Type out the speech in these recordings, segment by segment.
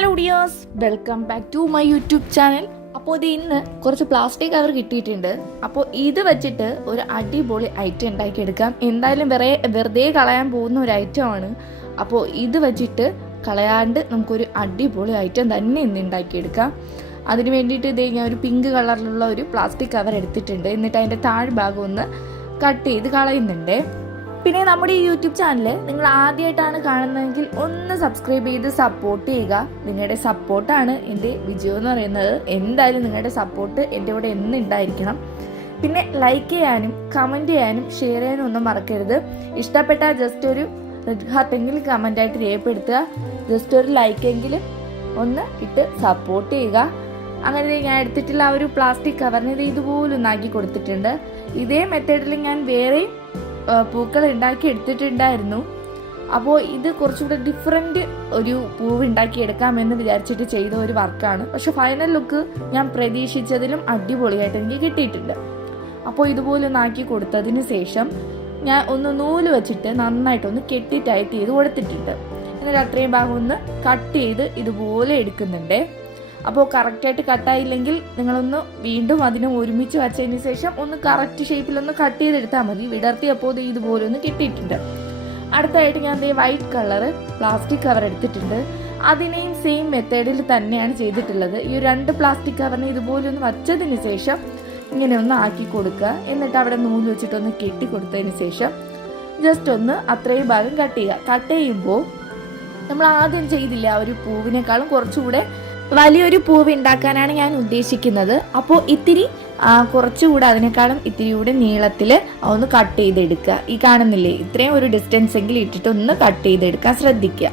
Hello dears, welcome back to my YouTube channel. അപ്പോൾ ഇത് ഇന്ന് കുറച്ച് പ്ലാസ്റ്റിക് കവർ കിട്ടിയിട്ടുണ്ട്. അപ്പോൾ ഇത് വെച്ചിട്ട് ഒരു അടിപൊളി ഐറ്റം ഉണ്ടാക്കിയെടുക്കാം. എന്തായാലും വെറുതെ കളയാൻ പോകുന്ന ഒരു ഐറ്റമാണ്. അപ്പോൾ ഇത് വെച്ചിട്ട് കളയാണ്ട് നമുക്കൊരു അടിപൊളി ഐറ്റം തന്നെ ഇന്ന് ഉണ്ടാക്കിയെടുക്കാം. അതിന് വേണ്ടിയിട്ട് ഇതേ ഞാൻ ഒരു പിങ്ക് കളറിലുള്ള ഒരു പ്ലാസ്റ്റിക് കവർ എടുത്തിട്ടുണ്ട്. എന്നിട്ട് അതിൻ്റെ താഴ്ഭാഗം ഒന്ന് കട്ട് ചെയ്ത് കളയുന്നുണ്ട്. പിന്നെ നമ്മുടെ ഈ യൂട്യൂബ് ചാനൽ നിങ്ങൾ ആദ്യമായിട്ടാണ് കാണുന്നതെങ്കിൽ ഒന്ന് സബ്സ്ക്രൈബ് ചെയ്ത് സപ്പോർട്ട് ചെയ്യുക. നിങ്ങളുടെ സപ്പോർട്ടാണ് എൻ്റെ വിജയം എന്ന് പറയുന്നത്. എന്തായാലും നിങ്ങളുടെ സപ്പോർട്ട് എൻ്റെ കൂടെ എന്നും ഉണ്ടായിരിക്കണം. പിന്നെ ലൈക്ക് ചെയ്യാനും കമൻറ്റ് ചെയ്യാനും ഷെയർ ചെയ്യാനും ഒന്നും മറക്കരുത്. ഇഷ്ടപ്പെട്ടാൽ ജസ്റ്റ് ഒരു റെഡ് ഹാർട്ടെങ്കിലും കമൻ്റായിട്ട് രേഖപ്പെടുത്തുക. ജസ്റ്റ് ഒരു ലൈക്കെങ്കിലും ഒന്ന് ഇട്ട് സപ്പോർട്ട് ചെയ്യുക. അങ്ങനെ ഞാൻ എടുത്തിട്ടുള്ള ആ ഒരു പ്ലാസ്റ്റിക് കവറിന് ഇത് ഇതുപോലൊന്നാക്കി കൊടുത്തിട്ടുണ്ട്. ഇതേ മെത്തേഡിൽ ഞാൻ വേറെ പൂക്കൾ ഉണ്ടാക്കി എടുത്തിട്ടുണ്ടായിരുന്നു. അപ്പോൾ ഇത് കുറച്ചുകൂടെ ഡിഫറെൻറ്റ് ഒരു പൂവ് ഉണ്ടാക്കിയെടുക്കാമെന്ന് വിചാരിച്ചിട്ട് ചെയ്ത ഒരു വർക്കാണ്. പക്ഷെ ഫൈനൽ ലുക്ക് ഞാൻ പ്രതീക്ഷിച്ചതിലും അടിപൊളിയായിട്ട് എനിക്ക് കിട്ടിയിട്ടുണ്ട്. അപ്പോൾ ഇതുപോലെ ഒന്നാക്കി കൊടുത്തതിന് ശേഷം ഞാൻ ഒന്ന് നൂല് വെച്ചിട്ട് നന്നായിട്ടൊന്ന് കെട്ടി ടൈറ്റ് ചെയ്ത് കൊടുത്തിട്ടുണ്ട്. എന്നിട്ട് അത്രയും ഭാഗം ഒന്ന് കട്ട് ചെയ്ത് ഇതുപോലെ എടുക്കുന്നുണ്ട്. അപ്പോൾ കറക്റ്റായിട്ട് കട്ടായില്ലെങ്കിൽ നിങ്ങളൊന്ന് വീണ്ടും അതിനെ ഒരുമിച്ച് വച്ചതിന് ശേഷം ഒന്ന് കറക്റ്റ് ഷേപ്പിലൊന്ന് കട്ട് ചെയ്തെടുത്താൽ മതി. വിടർത്തിയപ്പോൾ ഇതുപോലെ ഒന്ന് കിട്ടിയിട്ടുണ്ട്. അടുത്തായിട്ട് ഞാൻ വൈറ്റ് കളർ പ്ലാസ്റ്റിക് കവർ എടുത്തിട്ടുണ്ട്. അതിനെയും സെയിം മെത്തേഡിൽ തന്നെയാണ് ചെയ്തിട്ടുള്ളത്. ഈ രണ്ട് പ്ലാസ്റ്റിക് കവറിനെ ഇതുപോലെ ഒന്ന് വച്ചതിന് ശേഷം ഇങ്ങനെ ഒന്ന് ആക്കി കൊടുക്കുക. എന്നിട്ട് അവിടെ നൂല് വെച്ചിട്ടൊന്ന് കെട്ടി കൊടുത്തതിന് ശേഷം ജസ്റ്റ് ഒന്ന് അത്രയും ഭാഗം കട്ട് ചെയ്യുക. കട്ട് ചെയ്യുമ്പോൾ നമ്മൾ ആദ്യം ചെയ്തില്ല ആ ഒരു പൂവിനേക്കാളും കുറച്ചുകൂടെ വലിയൊരു പൂവ് ഉണ്ടാക്കാനാണ് ഞാൻ ഉദ്ദേശിക്കുന്നത്. അപ്പോൾ ഇത്തിരി കുറച്ചുകൂടെ അതിനേക്കാളും ഇത്തിരി കൂടെ നീളത്തിൽ ഒന്ന് കട്ട് ചെയ്തെടുക്കുക. ഈ കാണുന്നില്ലേ, ഇത്രയും ഒരു ഡിസ്റ്റൻസ് എങ്കിലും ഇട്ടിട്ട് ഒന്ന് കട്ട് ചെയ്തെടുക്കാൻ ശ്രദ്ധിക്കുക.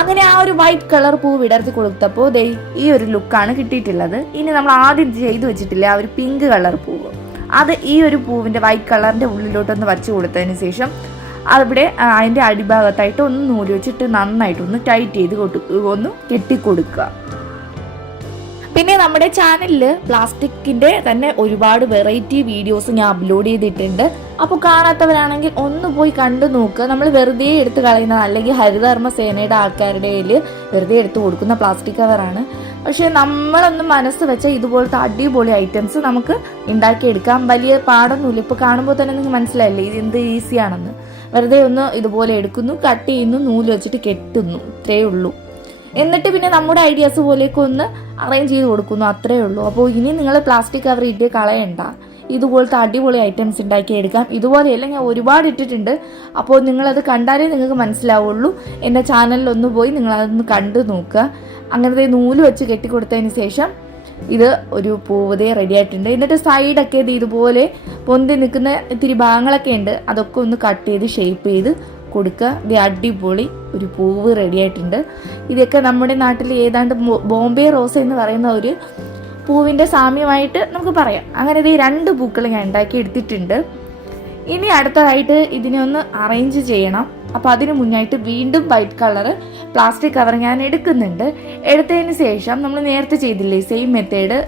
അങ്ങനെ ആ ഒരു വൈറ്റ് കളർ പൂ വിടർത്തി കൊടുത്തപ്പോൾ ഈ ഒരു ലുക്കാണ് കിട്ടിയിട്ടുള്ളത്. ഇനി നമ്മൾ ആദ്യം ചെയ്തു വെച്ചിട്ടില്ല ആ ഒരു പിങ്ക് കളർ പൂവ്, അത് ഈ ഒരു പൂവിന്റെ വൈറ്റ് കളറിന്റെ ഉള്ളിലോട്ടൊന്ന് വച്ച് കൊടുത്തതിന് ശേഷം അവിടെ അതിൻ്റെ അടിഭാഗത്തായിട്ട് ഒന്ന് നൂല് വെച്ചിട്ട് നന്നായിട്ടൊന്ന് ടൈറ്റ് ചെയ്ത് ഒന്ന് കെട്ടിക്കൊടുക്കുക. പിന്നെ നമ്മുടെ ചാനലിൽ പ്ലാസ്റ്റിക്കിൻ്റെ തന്നെ ഒരുപാട് വെറൈറ്റി വീഡിയോസ് ഞാൻ അപ്ലോഡ് ചെയ്തിട്ടുണ്ട്. അപ്പോൾ കാണാത്തവരാണെങ്കിൽ ഒന്ന് പോയി കണ്ടു നോക്കുക. നമ്മൾ വെറുതെ എടുത്ത് കളയുന്ന അല്ലെങ്കിൽ ഹരിതകർമ്മ സേനയുടെ ആൾക്കാരുടെ കയ്യിൽ വെറുതെ എടുത്ത് കൊടുക്കുന്ന പ്ലാസ്റ്റിക് കവറാണ്. പക്ഷെ നമ്മളൊന്ന് മനസ്സ് വെച്ചാൽ ഇതുപോലത്തെ അടിപൊളി ഐറ്റംസ് നമുക്ക് ഉണ്ടാക്കിയെടുക്കാം. വലിയ പാടൊന്നുമില്ല. ഇപ്പോൾ കാണുമ്പോൾ തന്നെ നിങ്ങൾക്ക് മനസ്സിലായില്ലേ ഇത് എന്ത് ഈസിയാണെന്ന്. വെറുതെ ഒന്ന് ഇതുപോലെ എടുക്കുന്നു, കട്ട് ചെയ്യുന്നു, നൂല് വെച്ചിട്ട് കെട്ടുന്നു, ഇത്രയേ ഉള്ളൂ. എന്നിട്ട് പിന്നെ നമ്മുടെ ഐഡിയാസ് പോലെയൊക്കെ ഒന്ന് അറേഞ്ച് ചെയ്ത് കൊടുക്കുന്നു, അത്രയേ ഉള്ളൂ. അപ്പോൾ ഇനി നിങ്ങൾ പ്ലാസ്റ്റിക് കവർ ഇട്ട് കളയണ്ട. ഇതുപോലത്തെ അടിപൊളി ഐറ്റംസ് ഉണ്ടാക്കിയെടുക്കാം. ഇതുപോലെയല്ല ഞാൻ ഒരുപാട് ഇട്ടിട്ടുണ്ട്. അപ്പോൾ നിങ്ങളത് കണ്ടാലേ നിങ്ങൾക്ക് മനസ്സിലാവുള്ളൂ. എൻ്റെ ചാനലിലൊന്ന് പോയി നിങ്ങളതൊന്ന് കണ്ടു നോക്കുക. അങ്ങനത്തെ നൂല് വെച്ച് കെട്ടിക്കൊടുത്തതിന് ശേഷം ഇത് ഒരു പൂവതേ റെഡി ആയിട്ടുണ്ട്. എന്നിട്ട് സൈഡൊക്കെ ഇത് ഇതുപോലെ പൊന്തി നിൽക്കുന്ന ഇത്തിരി ഭാഗങ്ങളൊക്കെ ഉണ്ട്, അതൊക്കെ ഒന്ന് കട്ട് ചെയ്ത് ഷേപ്പ് ചെയ്ത് കൊടുക്കുക. ഇത് അടിപൊളി ഒരു പൂവ് റെഡി ആയിട്ടുണ്ട്. ഇതൊക്കെ നമ്മുടെ നാട്ടിൽ ഏതാണ്ട് ബോംബെ റോസ് എന്ന് പറയുന്ന ഒരു പൂവിൻ്റെ സാമ്യമായിട്ട് നമുക്ക് പറയാം. അങ്ങനെ ഇത് രണ്ട് പൂക്കൾ ഞാൻ ഉണ്ടാക്കി എടുത്തിട്ടുണ്ട്. ഇനി അടുത്തതായിട്ട് ഇതിനെ ഒന്ന് അറേഞ്ച് ചെയ്യണം. അപ്പോൾ അതിന് മുന്നായിട്ട് വീണ്ടും വൈറ്റ് കളർ പ്ലാസ്റ്റിക് കവർ ഞാൻ എടുക്കുന്നുണ്ട്. എടുത്തതിന് ശേഷം നമ്മൾ നേരത്തെ ചെയ്തില്ലേ സെയിം മെത്തേഡ്,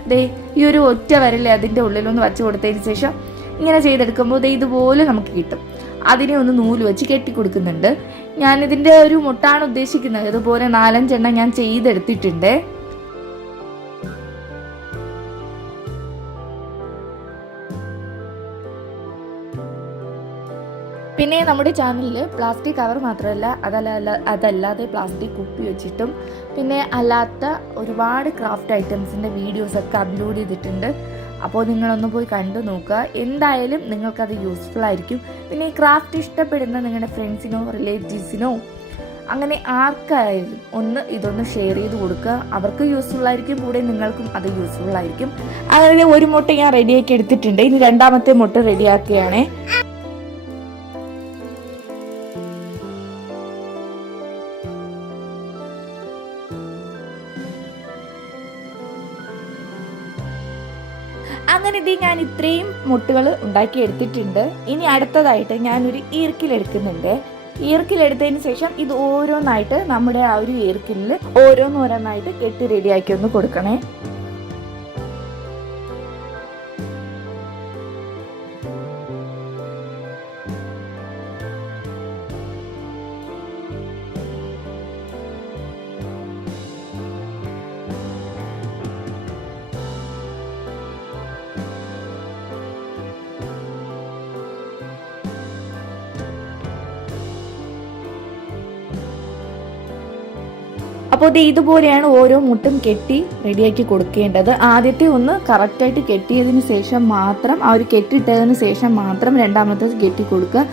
ഈ ഒരു ഒറ്റ വരല്ലേ അതിൻ്റെ ഉള്ളിലൊന്ന് വച്ച് കൊടുത്തതിന് ശേഷം ഇങ്ങനെ ചെയ്തെടുക്കുമ്പോൾ ഇതുപോലെ നമുക്ക് കിട്ടും. അതിനെ ഒന്ന് നൂല് വെച്ച് കെട്ടിക്കൊടുക്കുന്നുണ്ട്. ഞാനിതിൻ്റെ ഒരു മുട്ടാണ് ഉദ്ദേശിക്കുന്നത്. ഇതുപോലെ 4-5 എണ്ണം ഞാൻ ചെയ്തെടുത്തിട്ടുണ്ട്. പിന്നെ നമ്മുടെ ചാനലിൽ പ്ലാസ്റ്റിക് കവർ മാത്രമല്ല അതല്ലാതെ പ്ലാസ്റ്റിക് കുപ്പി വെച്ചിട്ടും പിന്നെ അല്ലാത്ത ഒരുപാട് ക്രാഫ്റ്റ് ഐറ്റംസിൻ്റെ വീഡിയോസൊക്കെ അപ്ലോഡ് ചെയ്തിട്ടുണ്ട്. അപ്പോൾ നിങ്ങളൊന്ന് പോയി കണ്ടു നോക്കുക. എന്തായാലും നിങ്ങൾക്കത് യൂസ്ഫുൾ ആയിരിക്കും. പിന്നെ ഈ ക്രാഫ്റ്റ് ഇഷ്ടപ്പെടുന്ന നിങ്ങളുടെ ഫ്രണ്ട്സിനോ റിലേറ്റീവ്സിനോ അങ്ങനെ ആർക്കായാലും ഇതൊന്ന് ഷെയർ ചെയ്ത് കൊടുക്കുക. അവർക്ക് യൂസ്ഫുൾ ആയിരിക്കും, കൂടെ നിങ്ങൾക്കും അത് യൂസ്ഫുൾ ആയിരിക്കും. അങ്ങനെ ഒരു മുട്ട ഞാൻ റെഡിയാക്കി എടുത്തിട്ടുണ്ട്. ഇനി രണ്ടാമത്തെ മുട്ട റെഡിയാക്കുകയാണേ. അങ്ങനെ ഞാൻ ഇത്രയും മുട്ടുകൾ ഉണ്ടാക്കി എടുത്തിട്ടുണ്ട്. ഇനി അടുത്തതായിട്ട് ഞാനൊരു ഈർക്കിലെടുക്കുന്നുണ്ട്. ഈർക്കിലെടുത്തതിന് ശേഷം ഇത് ഓരോന്നായിട്ട് നമ്മുടെ ആ ഒരു ഈർക്കിലിൽ ഓരോന്നോരോന്നായിട്ട് കെട്ടി റെഡിയാക്കി ഒന്ന് കൊടുക്കണേ. അപ്പോൾ ഇതുപോലെയാണ് ഓരോ മുട്ടും കെട്ടി റെഡിയാക്കി കൊടുക്കേണ്ടത്. ആദ്യത്തെ ഒന്ന് കറക്റ്റായിട്ട് കെട്ടിയതിന് ശേഷം മാത്രം, ആ ഒരു കെട്ടിട്ടതിന് ശേഷം മാത്രം രണ്ടാമത്തെ കെട്ടി കൊടുക്കുക.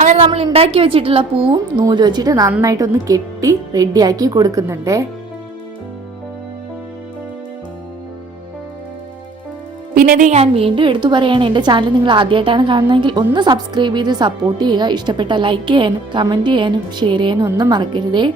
അങ്ങനെ നമ്മൾ ഉണ്ടാക്കി വെച്ചിട്ടുള്ള പൂവും നൂല് വെച്ചിട്ട് നന്നായിട്ടൊന്ന് കെട്ടി റെഡിയാക്കി കൊടുക്കുന്നുണ്ട്. പിന്നെ ഇത് ഞാൻ വീണ്ടും എടുത്തു പറയുകയാണ്, എൻ്റെ ചാനൽ നിങ്ങൾ ആദ്യമായിട്ടാണ് കാണുന്നതെങ്കിൽ ഒന്ന് സബ്സ്ക്രൈബ് ചെയ്ത് സപ്പോർട്ട് ചെയ്യുക. ഇഷ്ടപ്പെട്ട ലൈക്ക് ചെയ്യാനും കമൻറ്റ് ചെയ്യാനും ഷെയർ ചെയ്യാനും ഒന്നും മറക്കരുതേ.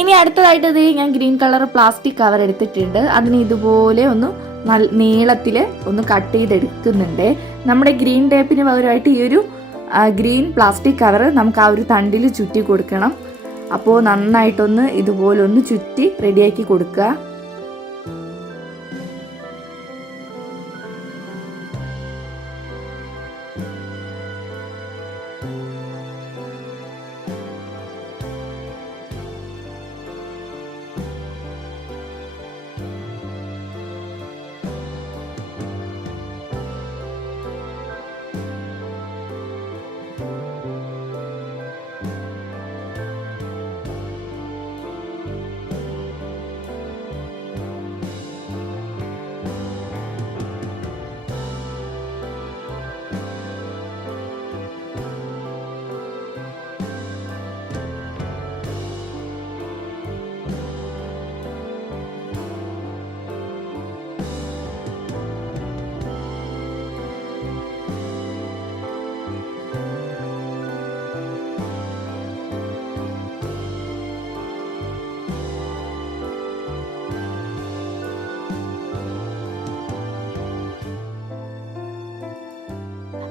ഇനി അടുത്തതായിട്ട് ഞാൻ ഗ്രീൻ കളർ പ്ലാസ്റ്റിക് കവർ എടുത്തിട്ടുണ്ട്. അതിന് ഇതുപോലെ ഒന്ന് നീളത്തിൽ ഒന്ന് കട്ട് ചെയ്തെടുക്കുന്നുണ്ട്. നമ്മുടെ ഗ്രീൻ ടേപ്പിന് പകരമായിട്ട് ഈ ഒരു ഗ്രീൻ പ്ലാസ്റ്റിക് കവർ നമുക്ക് ആ ഒരു തണ്ടിൽ ചുറ്റി കൊടുക്കണം. അപ്പോൾ നന്നായിട്ടൊന്ന് ഇതുപോലെ ഒന്ന് ചുറ്റി റെഡിയാക്കി കൊടുക്കുക.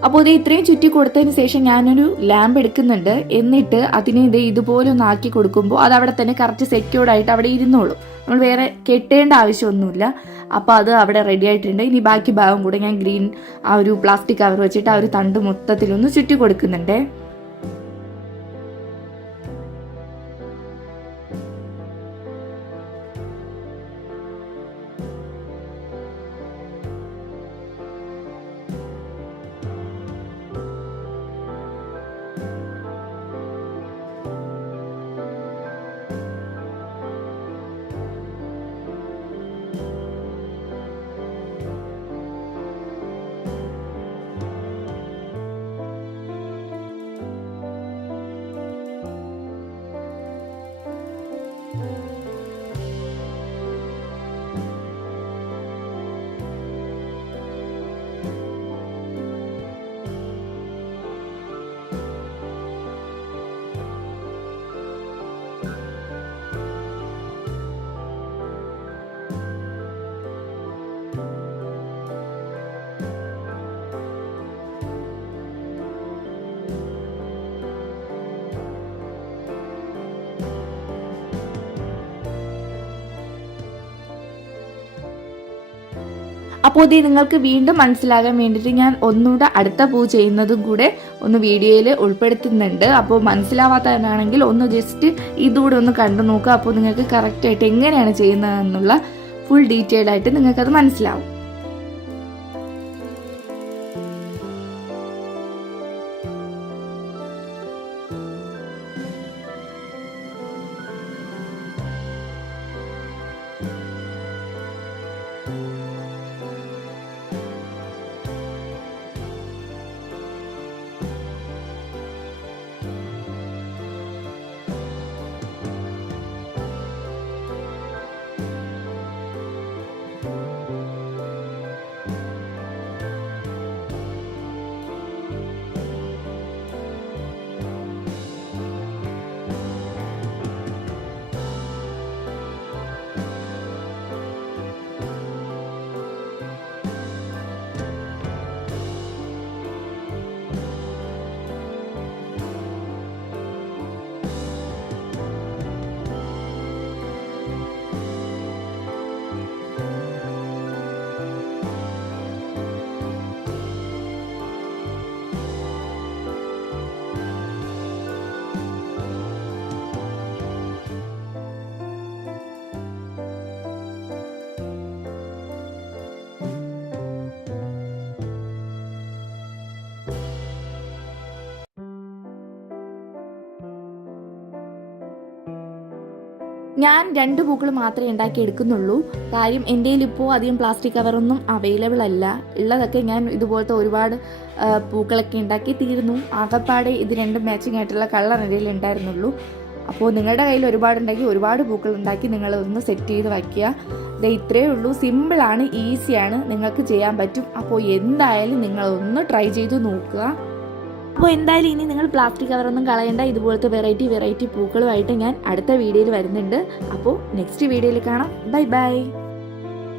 അപ്പോൾ ഇത് ഇത്രയും ചുറ്റി കൊടുത്തതിന് ശേഷം ഞാനൊരു ലാമ്പ് എടുക്കുന്നുണ്ട്. എന്നിട്ട് അതിനെ ഇതുപോലെ ഒന്ന് ആക്കി കൊടുക്കുമ്പോൾ അത് അവിടെ തന്നെ കറക്റ്റ് സെക്യൂർഡായിട്ട് അവിടെ ഇരുന്നോളും. നമ്മൾ വേറെ കെട്ടേണ്ട ആവശ്യമൊന്നുമില്ല. അപ്പോൾ അത് അവിടെ റെഡി ആയിട്ടുണ്ട്. ഇനി ബാക്കി ഭാഗം കൂടെ ഞാൻ ഗ്രീൻ ആ ഒരു പ്ലാസ്റ്റിക് കവർ വെച്ചിട്ട് ആ ഒരു തണ്ട് മൊത്തത്തിലൊന്ന് ചുറ്റി കൊടുക്കുന്നുണ്ട്. അപ്പോൾ ഇത് നിങ്ങൾക്ക് വീണ്ടും മനസ്സിലാകാൻ വേണ്ടിയിട്ട് ഞാൻ ഒന്നുകൂടെ അടുത്ത പൂ ചെയ്യുന്നതും കൂടെ ഒന്ന് വീഡിയോയിൽ ഉൾപ്പെടുത്തുന്നുണ്ട്. അപ്പോൾ മനസ്സിലാവാത്തവരാണെങ്കിൽ ഒന്ന് ജസ്റ്റ് ഇതുകൂടെ ഒന്ന് കണ്ടു നോക്കുക. അപ്പോൾ നിങ്ങൾക്ക് കറക്റ്റായിട്ട് എങ്ങനെയാണ് ചെയ്യുന്നതെന്നുള്ള ഫുൾ ഡീറ്റെയിൽ ആയിട്ട് നിങ്ങൾക്കത് മനസ്സിലാവും. ഞാൻ 2 പൂക്കൾ മാത്രമേ ഉണ്ടാക്കി എടുക്കുന്നുള്ളൂ. കാര്യം എൻ്റെ കയ്യിൽ ഇപ്പോൾ അധികം പ്ലാസ്റ്റിക് കവറൊന്നും അവൈലബിൾ അല്ല. ഉള്ളതൊക്കെ ഞാൻ ഇതുപോലത്തെ ഒരുപാട് പൂക്കളൊക്കെ ഉണ്ടാക്കി തീർന്നു. ആകപ്പാടെ ഇത് 2 മാച്ചിങ് ആയിട്ടുള്ള കളർ എൻ്റെ കയ്യിൽ ഉണ്ടായിരുന്നുള്ളൂ. അപ്പോൾ നിങ്ങളുടെ കയ്യിൽ ഒരുപാടുണ്ടെങ്കിൽ ഒരുപാട് പൂക്കൾ ഉണ്ടാക്കി നിങ്ങൾ ഒന്ന് സെറ്റ് ചെയ്ത് വയ്ക്കുക. ഇത് ഇത്രയേ ഉള്ളൂ. സിമ്പിളാണ്, ഈസിയാണ്, നിങ്ങൾക്ക് ചെയ്യാൻ പറ്റും. അപ്പോൾ എന്തായാലും നിങ്ങളൊന്ന് ട്രൈ ചെയ്ത് നോക്കുക. അപ്പോൾ എന്തായാലും ഇനി നിങ്ങൾ പ്ലാസ്റ്റിക് കവറൊന്നും കളയണ്ട. ഇതുപോലത്തെ വെറൈറ്റി പൂക്കളുമായിട്ട് ഞാൻ അടുത്ത വീഡിയോയിൽ വരുന്നുണ്ട്. അപ്പോൾ നെക്സ്റ്റ് വീഡിയോയിൽ കാണാം. Bye bye.